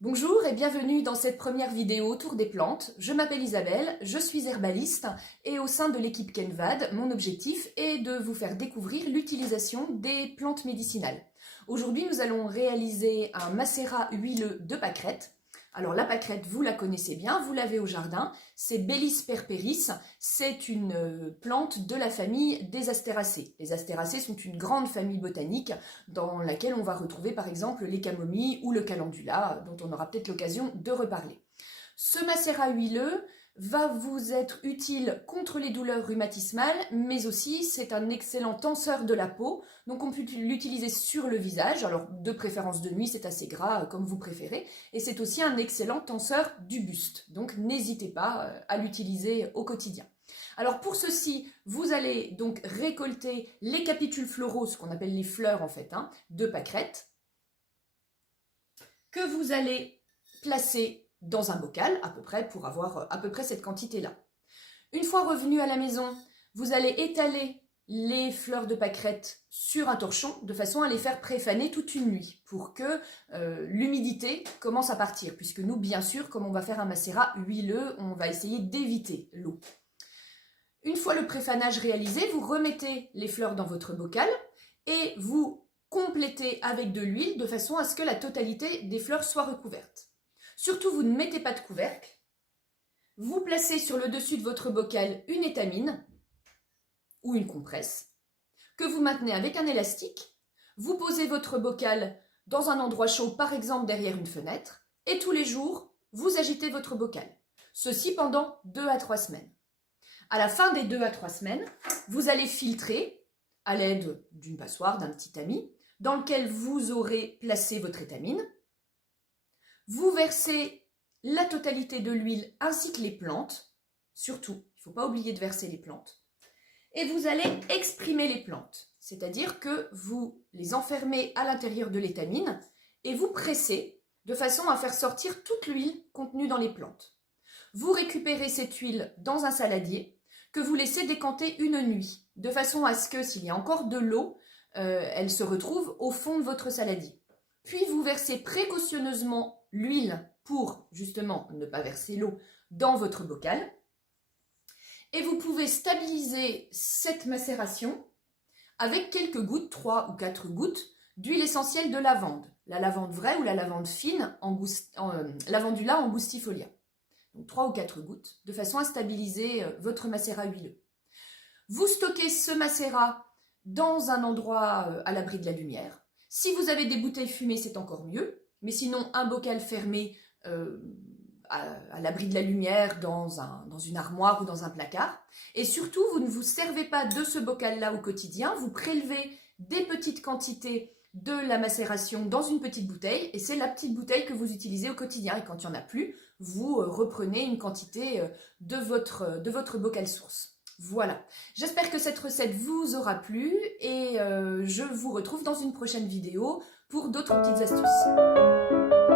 Bonjour et bienvenue dans cette première vidéo autour des plantes. Je m'appelle Isabelle, je suis herbaliste et au sein de l'équipe Kenvad, mon objectif est de vous faire découvrir l'utilisation des plantes médicinales. Aujourd'hui, nous allons réaliser un macérat huileux de pâquerette. Alors la pâquerette, vous la connaissez bien, vous l'avez au jardin, c'est Bellis perperis, c'est une plante de la famille des astéracées. Les astéracées sont une grande famille botanique dans laquelle on va retrouver par exemple les camomilles ou le calendula, dont on aura peut-être l'occasion de reparler. Ce macérat huileux va vous être utile contre les douleurs rhumatismales, mais aussi c'est un excellent tenseur de la peau, donc on peut l'utiliser sur le visage, alors de préférence de nuit, c'est assez gras comme vous préférez, et c'est aussi un excellent tenseur du buste, donc n'hésitez pas à l'utiliser au quotidien. Alors pour ceci, vous allez donc récolter les capitules floraux, ce qu'on appelle les fleurs en fait, de pâquerette, que vous allez placer dans un bocal à peu près pour avoir à peu près cette quantité-là. Une fois revenu à la maison, vous allez étaler les fleurs de pâquerette sur un torchon de façon à les faire préfaner toute une nuit pour que l'humidité commence à partir, puisque nous, bien sûr, comme on va faire un macérat huileux, on va essayer d'éviter l'eau. Une fois le préfanage réalisé, vous remettez les fleurs dans votre bocal et vous complétez avec de l'huile de façon à ce que la totalité des fleurs soit recouverte. Surtout, vous ne mettez pas de couvercle. Vous placez sur le dessus de votre bocal une étamine ou une compresse que vous maintenez avec un élastique. Vous posez votre bocal dans un endroit chaud, par exemple derrière une fenêtre, et tous les jours, vous agitez votre bocal. Ceci pendant 2 à 3 semaines. À la fin des 2 à 3 semaines, vous allez filtrer à l'aide d'une passoire, d'un petit tamis, dans lequel vous aurez placé votre étamine. Vous versez la totalité de l'huile ainsi que les plantes, surtout, il ne faut pas oublier de verser les plantes, et vous allez exprimer les plantes, c'est-à-dire que vous les enfermez à l'intérieur de l'étamine et vous pressez de façon à faire sortir toute l'huile contenue dans les plantes. Vous récupérez cette huile dans un saladier que vous laissez décanter une nuit, de façon à ce que s'il y a encore de l'eau, elle se retrouve au fond de votre saladier. Puis vous versez précautionneusement l'huile pour justement ne pas verser l'eau dans votre bocal. Et vous pouvez stabiliser cette macération avec quelques gouttes, 3 ou 4 gouttes, d'huile essentielle de lavande. La lavande vraie ou la lavande fine, Lavandula angustifolia. Donc 3 ou 4 gouttes, de façon à stabiliser votre macérat huileux. Vous stockez ce macérat dans un endroit à l'abri de la lumière. Si vous avez des bouteilles fumées, c'est encore mieux, mais sinon un bocal fermé à l'abri de la lumière dans une armoire ou dans un placard. Et surtout, vous ne vous servez pas de ce bocal-là au quotidien, vous prélevez des petites quantités de la macération dans une petite bouteille, et c'est la petite bouteille que vous utilisez au quotidien. Et quand il n'y en a plus, vous reprenez une quantité de votre bocal source. Voilà, j'espère que cette recette vous aura plu et je vous retrouve dans une prochaine vidéo pour d'autres petites astuces.